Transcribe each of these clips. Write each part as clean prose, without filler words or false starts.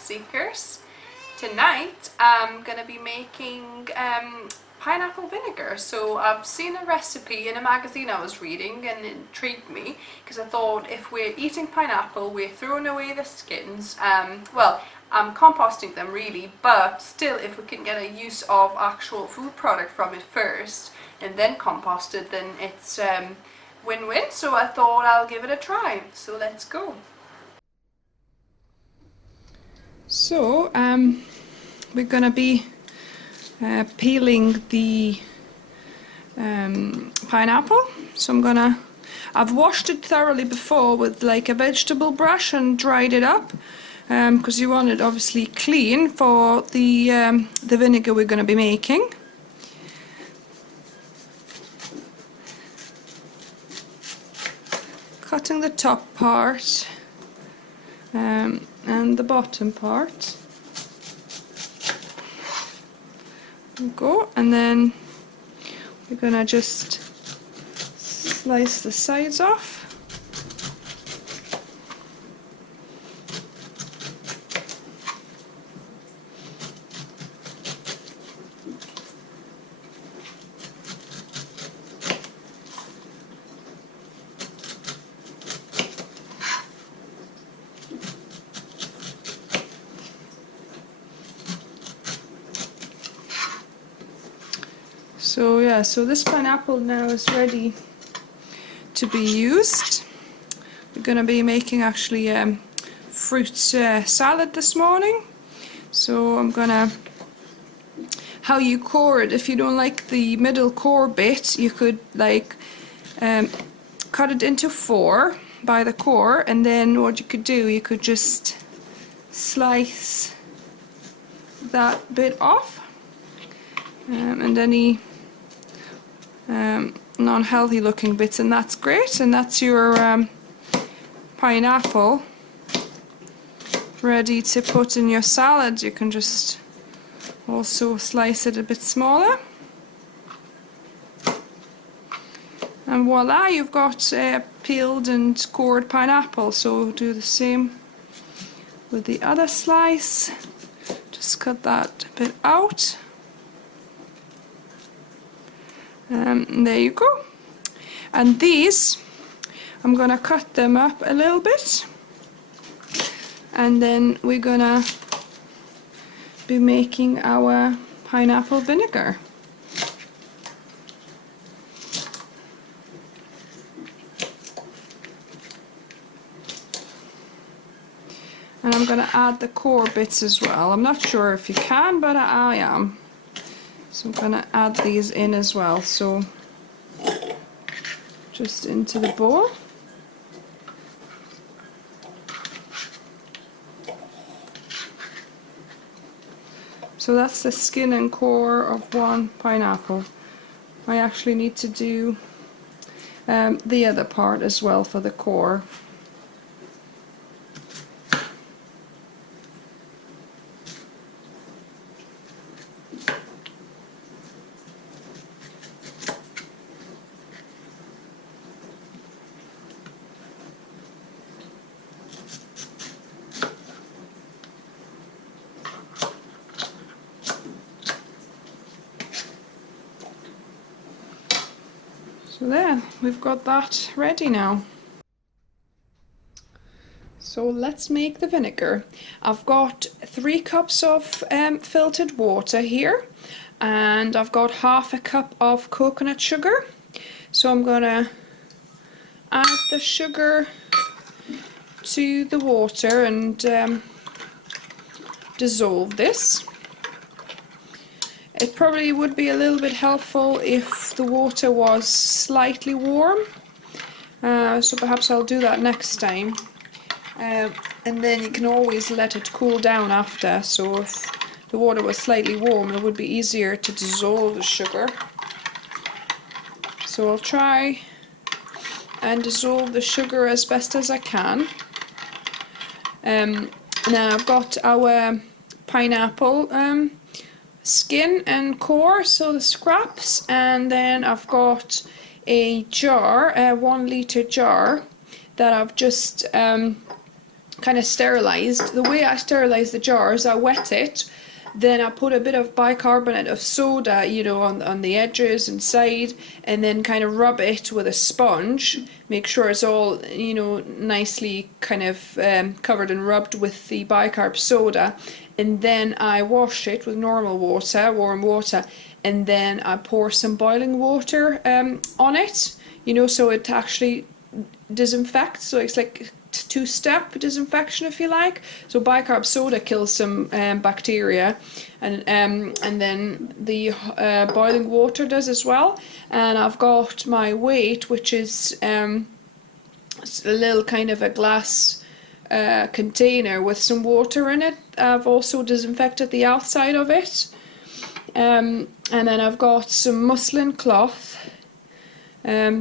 seekers. Tonight I'm going to be making pineapple vinegar. So I've seen a recipe in a magazine I was reading and it intrigued me because I thought if we're eating pineapple we're throwing away the skins. Well, I'm composting them really, but still if we can get a use of actual food product from it first and then compost it, then it's win-win. So I thought I'll give it a try. So let's go. So we're gonna be peeling the pineapple. So I've washed it thoroughly before with like a vegetable brush and dried it up because you want it obviously clean for the vinegar we're going to be making. Cutting the top part and the bottom part. Go, and then we're gonna just slice the sides off. So yeah, so this pineapple now is ready to be used. We're going to be making actually fruit salad this morning. So I'm gonna, how you core it, if you don't like the middle core bit, you could like cut it into 4 by the core, and then what you could do, you could just slice that bit off, and any non-healthy looking bits, and that's great, and that's your pineapple ready to put in your salad. You can just also slice it a bit smaller, and voila, you've got peeled and cored pineapple. So do the same with the other slice. Just cut that bit out. There you go. And these, I'm gonna cut them up a little bit, and then we're gonna be making our pineapple vinegar. And I'm gonna add the core bits as well. I'm not sure if you can, but I am. So I'm going to add these in as well, so just into the bowl. So that's the skin and core of one pineapple. I actually need to do the other part as well for the core. So there, we've got that ready now. So let's make the vinegar. I've got 3 cups of filtered water here, and I've got half a cup of coconut sugar. So I'm gonna add the sugar to the water and dissolve this. It probably would be a little bit helpful if the water was slightly warm, so perhaps I'll do that next time. And then you can always let it cool down after, so if the water was slightly warm it would be easier to dissolve the sugar. So I'll try and dissolve the sugar as best as I can. Now I've got our pineapple skin and core, so the scraps, and then I've got a jar, a 1 litre jar that I've just kind of sterilised. The way I sterilise the jars, I wet it, then I put a bit of bicarbonate of soda, you know, on the edges and side, and then kind of rub it with a sponge, make sure it's all, you know, nicely kind of covered and rubbed with the bicarb soda, and then I wash it with normal water, warm water, and then I pour some boiling water on it, you know, so it actually disinfects, so it's like two-step disinfection, if you like. So bicarb soda kills some bacteria, and then the boiling water does as well. And I've got my weight, which is a little kind of a glass container with some water in it. I've also disinfected the outside of it, and then I've got some muslin cloth.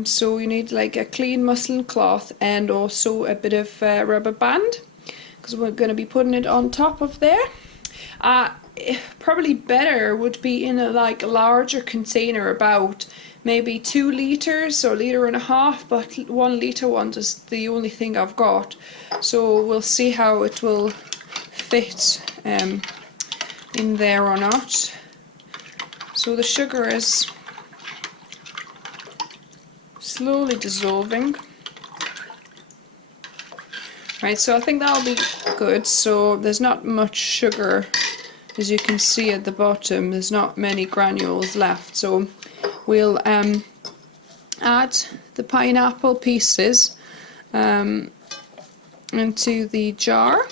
So you need like a clean muslin cloth and also a bit of rubber band, because we're going to be putting it on top of there. Probably better would be in a like larger container, about maybe 2 litres or 1.5 litres, but 1 litre one is the only thing I've got. So we'll see how it will fit in there or not. So the sugar is slowly dissolving. Right, so I think that'll be good. So there's not much sugar, as you can see at the bottom. There's not many granules left. So we'll add the pineapple pieces into the jar.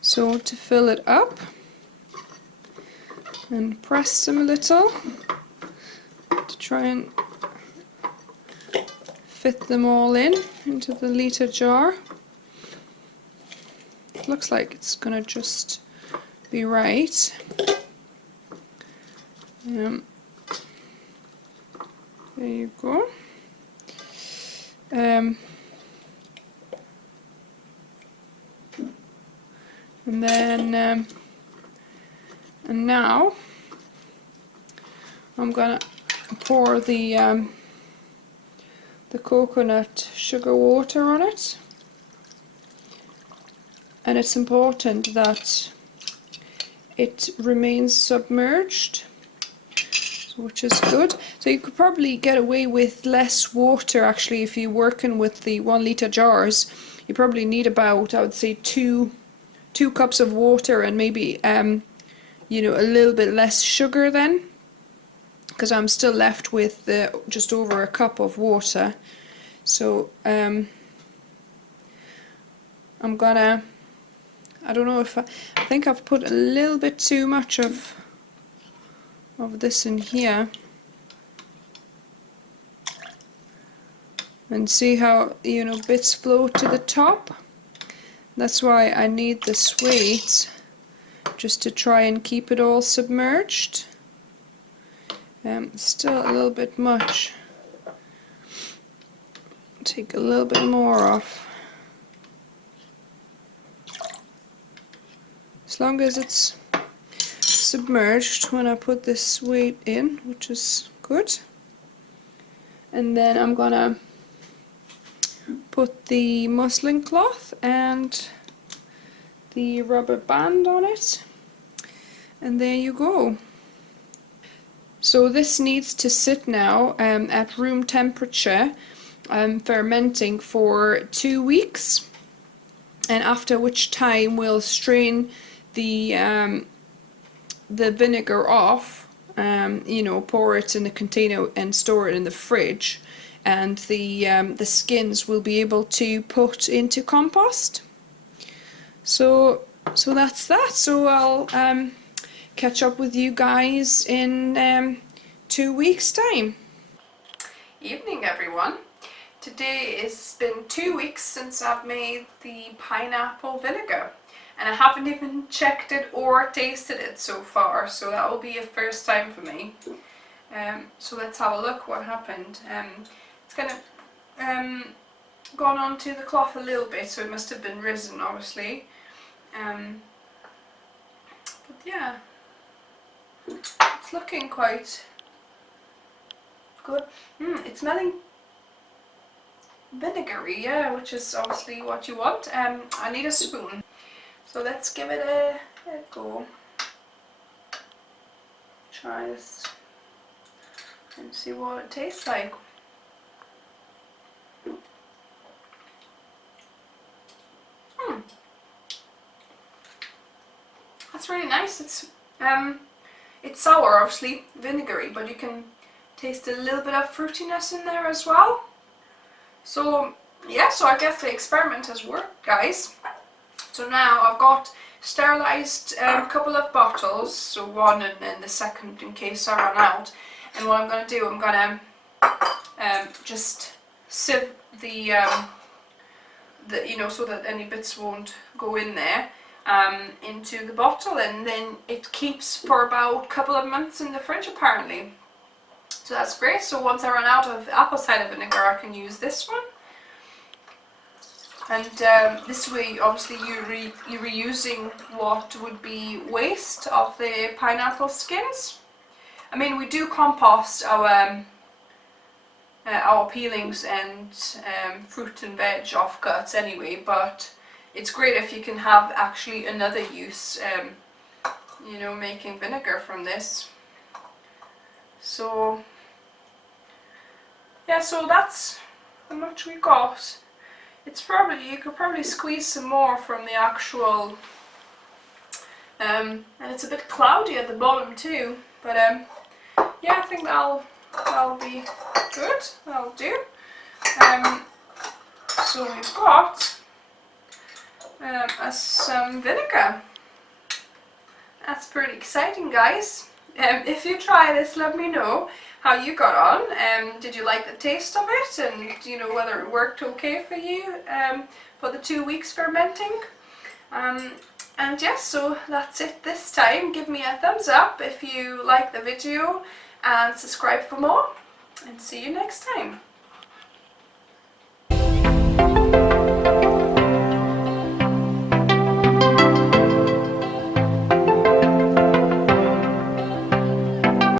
So to fill it up, and press them a little to try and fit them all into the litre jar. It looks like it's gonna just be right. There you go. And then and now I'm gonna pour the coconut sugar water on it, and it's important that it remains submerged, which is good. So you could probably get away with less water actually if you're working with the 1 litre jars. You probably need about, I would say, two cups of water, and maybe you know, a little bit less sugar then, because I'm still left with just over a cup of water. So I'm gonna, I don't know if I think I've put a little bit too much of this in here, and see how, you know, bits float to the top. That's why I need this weight, just to try and keep it all submerged. Still a little bit much. Take a little bit more off. As long as it's submerged when I put this weight in, which is good. And then I'm gonna put the muslin cloth and the rubber band on it, and there you go. So this needs to sit now at room temperature, fermenting for 2 weeks, and after which time we'll strain the vinegar off, you know, pour it in a container and store it in the fridge, and the skins will be able to put into compost. So that's that. So I'll catch up with you guys in 2 weeks' time. Evening, everyone. Today it's been 2 weeks since I've made the pineapple vinegar, and I haven't even checked it or tasted it so far, so that will be a first time for me. So let's have a look what happened. It's kind of gone onto the cloth a little bit, so it must have been risen, obviously. But yeah, it's looking quite good. It's smelling vinegary, yeah, which is obviously what you want. I need a spoon, so let's give it a go. Try this and see what it tastes like. That's really nice. It's sour, obviously, vinegary, but you can taste a little bit of fruitiness in there as well. So yeah, so I guess the experiment has worked, guys. So now I've got sterilised a couple of bottles, so one and then the second in case I run out. And what I'm going to do, I'm going to just sieve the you know, so that any bits won't go in there, into the bottle, and then it keeps for about a couple of months in the fridge apparently. So that's great. So once I run out of apple cider vinegar, I can use this one. And this way, obviously, you're reusing what would be waste of the pineapple skins. I mean, we do compost our peelings and fruit and veg offcuts anyway, but it's great if you can have actually another use, you know, making vinegar from this. So yeah, so that's how much we got. It's probably, you could probably squeeze some more from the actual, and it's a bit cloudy at the bottom too, but yeah, I think that'll be good. That'll do. So we've got some vinegar. That's pretty exciting, guys. If you try this, let me know how you got on. Did you like the taste of it, and you know whether it worked okay for you for the 2 weeks fermenting. And yes, so that's it this time. Give me a thumbs up if you like the video and subscribe for more, and see you next time.